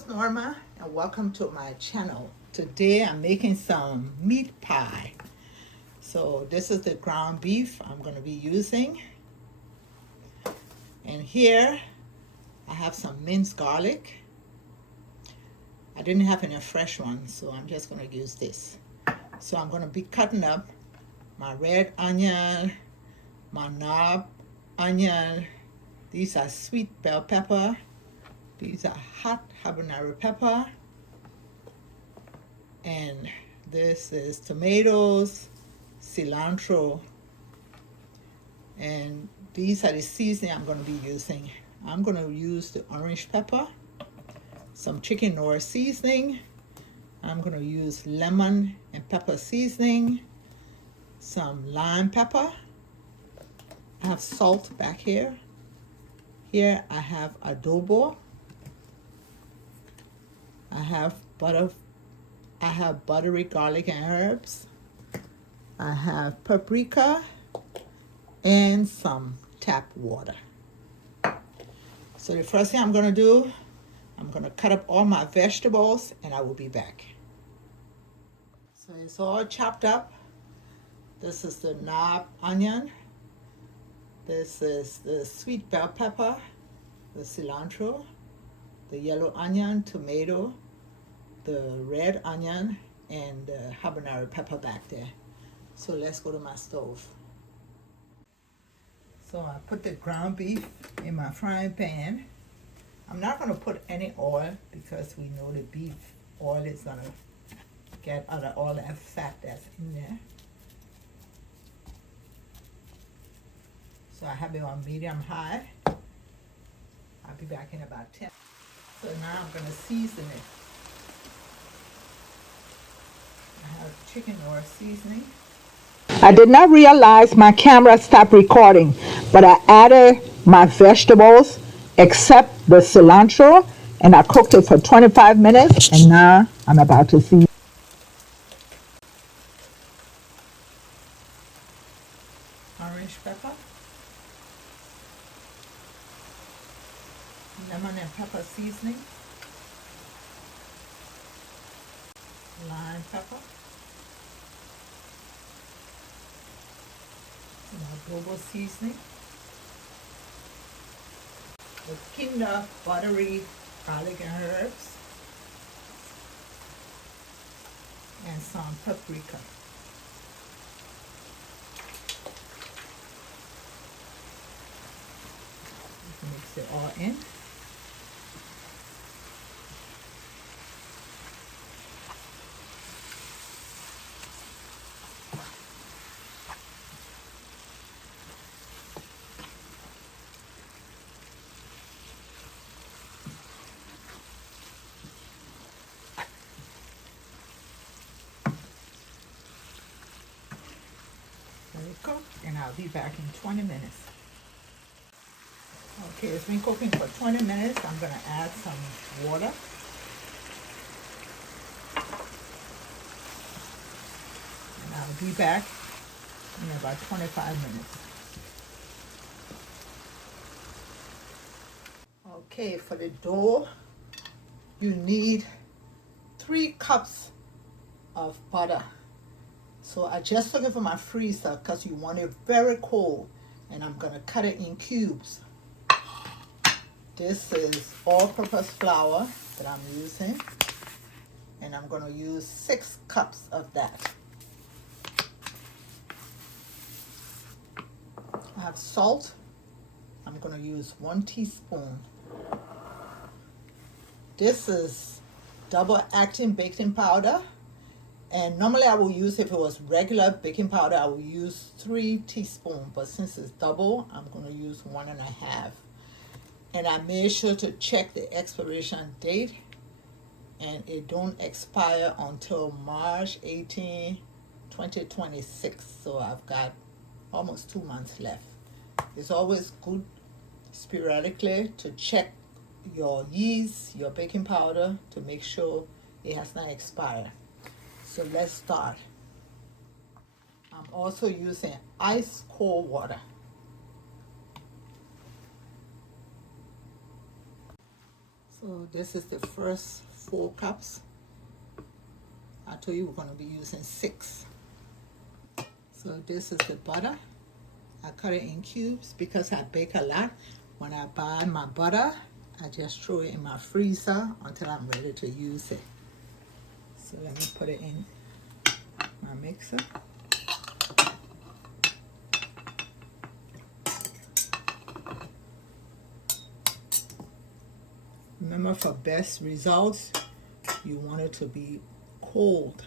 is Norma and welcome to my channel. Today I'm making some meat pie. So this is the ground beef I'm going to be using. And here I have some minced garlic. I didn't have any fresh ones, so I'm just going to use this. So I'm going to be cutting up my red onion, my knob onion. These are sweet bell pepper. These are hot habanero pepper. And this is tomatoes, cilantro. And these are the seasoning I'm going to be using. I'm going to use the orange pepper, some chicken noir seasoning. I'm going to use lemon and pepper seasoning, some lime pepper. I have salt back here. Here I have adobo. I have buttery garlic and herbs. I have paprika and some tap water. So the first thing I'm going to do, I'm going to cut up all my vegetables and I will be back. So it's all chopped up. This is the knob onion. This is the sweet bell pepper, the cilantro, the yellow onion, tomato, the red onion, and the habanero pepper back there. So let's go to my stove. So I put the ground beef in my frying pan. I'm not going to put any oil because we know the beef oil is going to get out of all that fat that's in there. So I have it on medium high. I'll be back in about 10. So now I'm going to season it. I have chicken noir seasoning. I did not realize my camera stopped recording, but I added my vegetables except the cilantro and I cooked it for 25 minutes and now I'm about to season. Orange pepper, lemon and pepper seasoning, lime pepper, some adobo seasoning, the Kinder buttery garlic and herbs, and some paprika. Mix it all in. Let it cook and I'll be back in 20 minutes. Okay, it's been cooking for 20 minutes. I'm going to add some water. And I'll be back in about 25 minutes. Okay, for the dough, you need 3 cups of butter. So I just took it from my freezer because you want it very cold. And I'm going to cut it in cubes. This is all-purpose flour that I'm using, and I'm going to use 6 cups of that. I have salt. I'm going to use 1 teaspoon. This is double acting baking powder, and normally I will use, if it was regular baking powder, I will use 3 teaspoons, but since it's double, I'm going to use 1.5. And I made sure to check the expiration date, and it don't expire until March 18, 2026. So I've got almost 2 months left. It's always good sporadically to check your yeast, your baking powder, to make sure it has not expired. So let's start. I'm also using ice cold water. So this is the first 4 cups. I told you we're going to be using 6. So this is the butter. I cut it in cubes because I bake a lot. When I buy my butter, I just throw it in my freezer until I'm ready to use it. So let me put it in my mixer. Remember, for best results, you want it to be cold,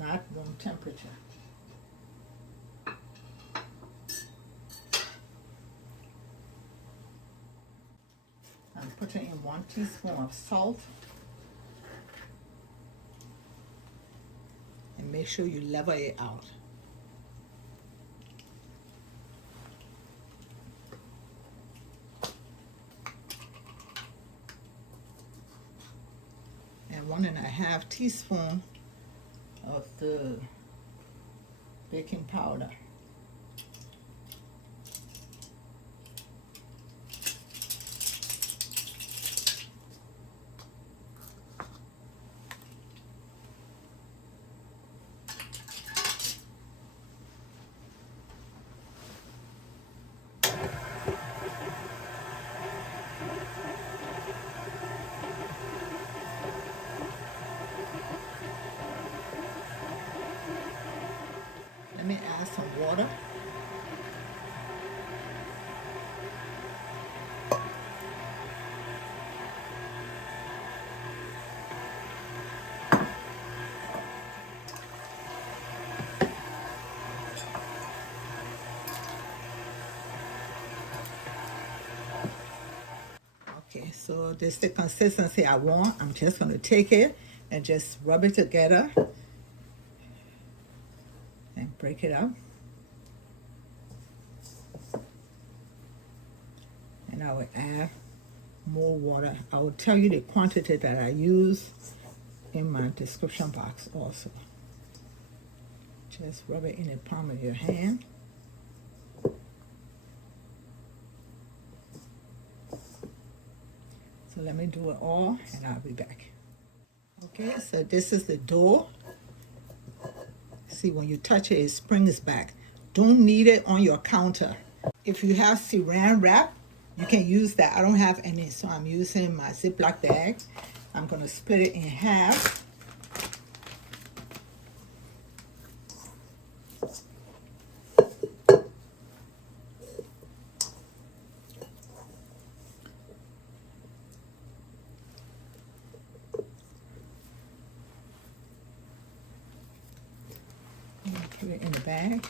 not room temperature. I'm putting in 1 teaspoon of salt. And make sure you level it out. And 1.5 teaspoons of the baking powder. Let me add some water. Okay, so this is the consistency I want. I'm just going to take it and just rub it together and break it up. And I will add more water. I will tell you the quantity that I use in my description box also. Just rub it in the palm of your hand. So let me do it all and I'll be back. Okay, so this is the dough. See, when you touch it, it springs back. Don't knead it on your counter. If you have saran wrap, you can use that. I don't have any, so I'm using my Ziploc bag. I'm going to split it in half. Put it in the bag.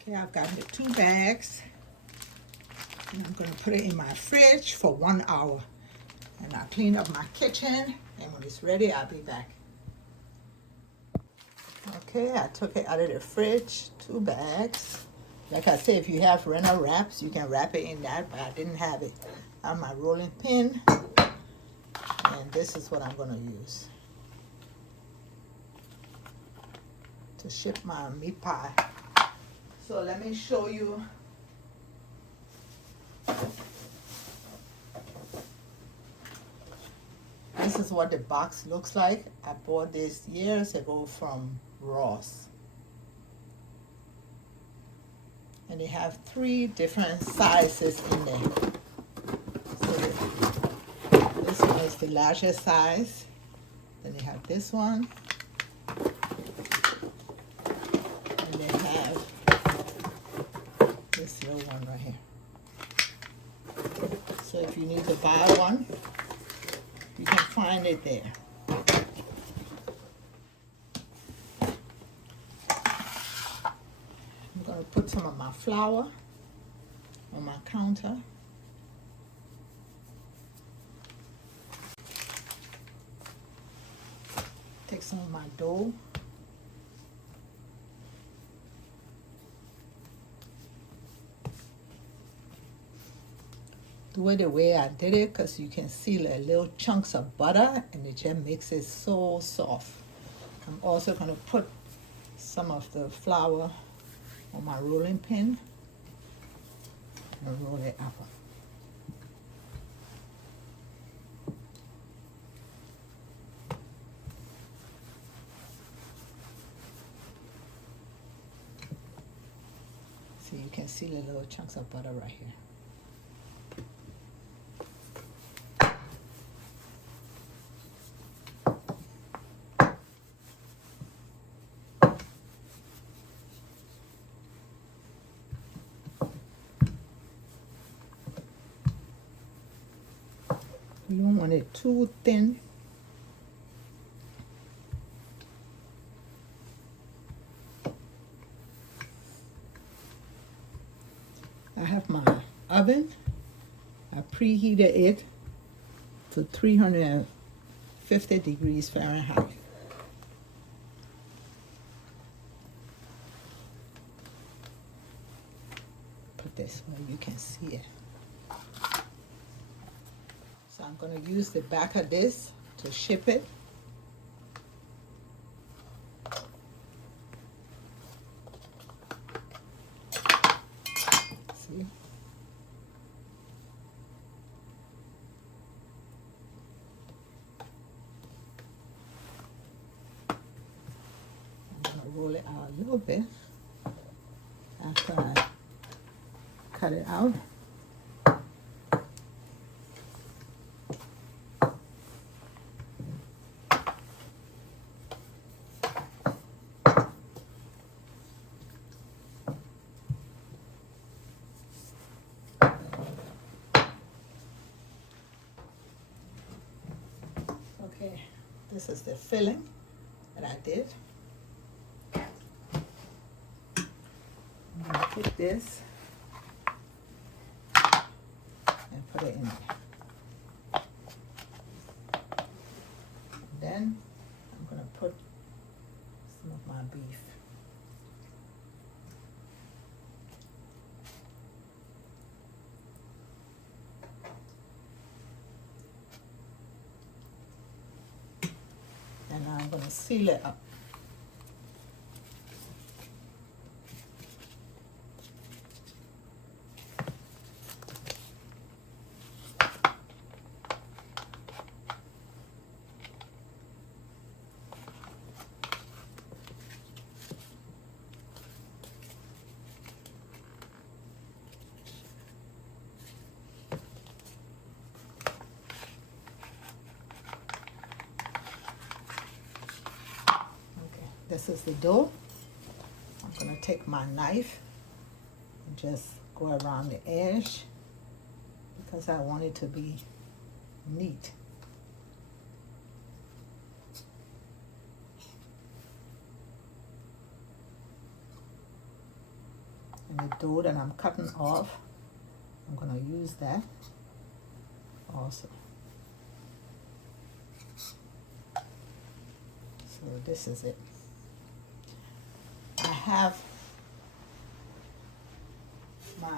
Okay, I've got the 2 bags. And I'm going to put it in my fridge for 1 hour. And I'll clean up my kitchen. And when it's ready, I'll be back. Okay, I took it out of the fridge. 2 bags. Like I said, if you have rental wraps, you can wrap it in that. But I didn't have it. I have my rolling pin. And this is what I'm going to use to ship my meat pie. So let me show you. This is what the box looks like. I bought this years ago from Ross. And they have 3 different sizes in there. So this one is the largest size. Then they have this one. This little one right here. So if you need to buy one, you can find it there. I'm going to put some of my flour on my counter. Take some of my dough. Do it the way I did it because you can see like little chunks of butter and it just makes it so soft. I'm also going to put some of the flour on my rolling pin and roll it up. So you can see the little chunks of butter right here. You don't want it too thin. I have my oven. I preheated it to 350 degrees Fahrenheit. Put this where you can see it. So I'm going to use the back of this to ship it. See? I'm going to roll it out a little bit after I cut it out. Okay, this is the filling that I did. I'm going to take this and put it in there. Then I'm going to put some of my beef. And I'm going to seal it up. This is the dough. I'm going to take my knife and just go around the edge because I want it to be neat. And the dough that I'm cutting off, I'm going to use that also. So this is it. I have my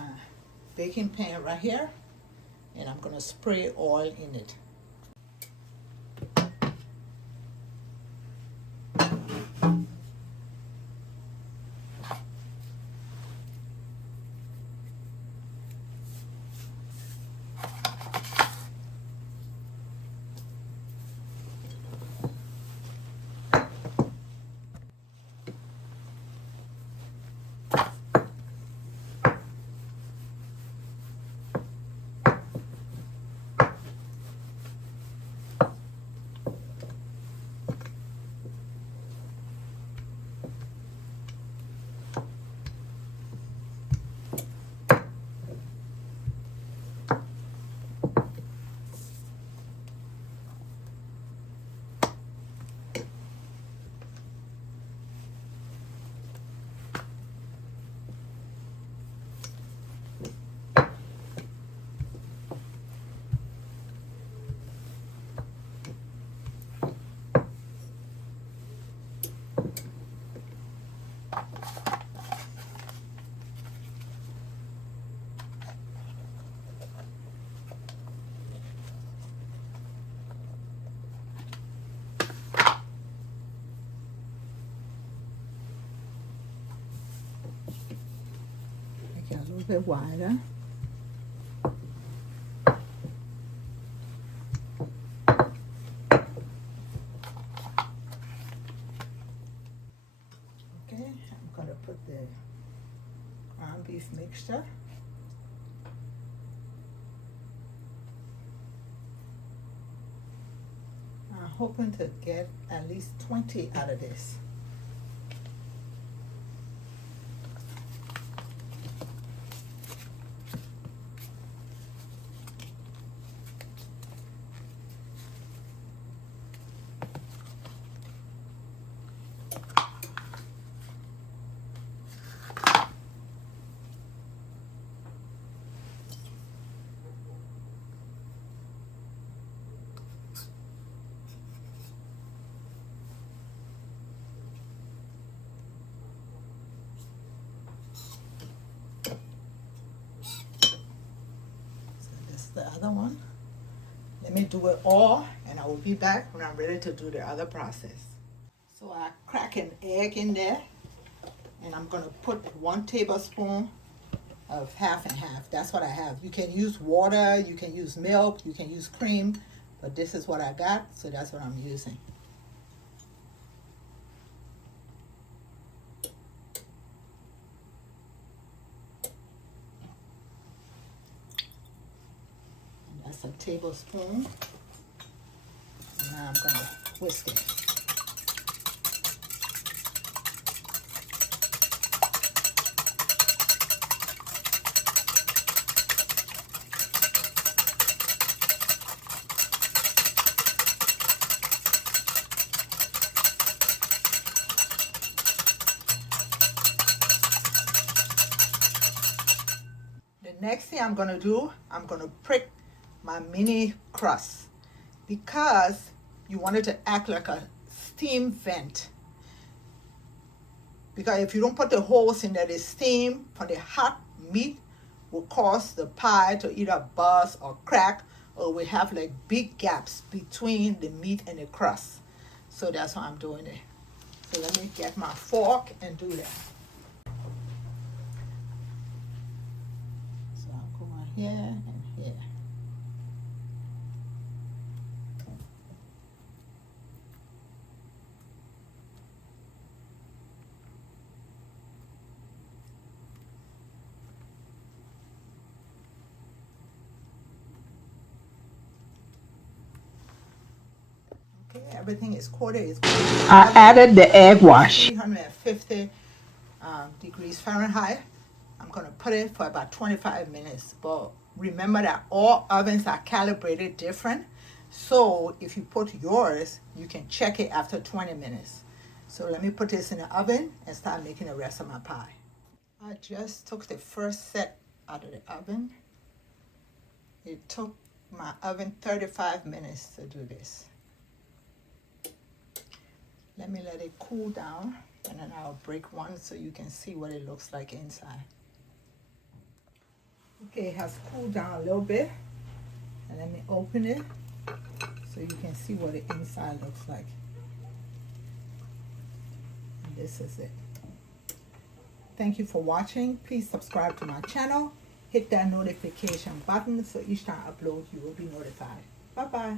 baking pan right here, and I'm going to spray oil in it. Make it a little bit wider. Okay, I'm going to put the ground beef hoping to get at least 20 out of this. The other one. Let me do it all and I will be back when I'm ready to do the other process. So I crack an egg in there and I'm going to put 1 tablespoon of half and half. That's what I have. You can use water, you can use milk, you can use cream, but this is what I got, so that's what I'm using. A tablespoon. Now I'm going to whisk it. The next thing I'm going to do, I'm going to prick my mini crust because you want it to act like a steam vent. Because if you don't put the holes in there, the steam from the hot meat will cause the pie to either buzz or crack, or we have like big gaps between the meat and the crust. So that's why I'm doing it. So let me get my fork and do that. So I'll go on here and here. Everything is coated. I added the egg wash. 350 degrees Fahrenheit. I'm going to put it for about 25 minutes. But remember that all ovens are calibrated different. So if you put yours, you can check it after 20 minutes. So let me put this in the oven and start making the rest of my pie. I just took the first set out of the oven. It took my oven 35 minutes to do this. Let me let it cool down and then I'll break one so you can see what it looks like inside. Okay, it has cooled down a little bit. And let me open it so you can see what the inside looks like. And this is it. Thank you for watching. Please subscribe to my channel. Hit that notification button so each time I upload you will be notified. Bye-bye.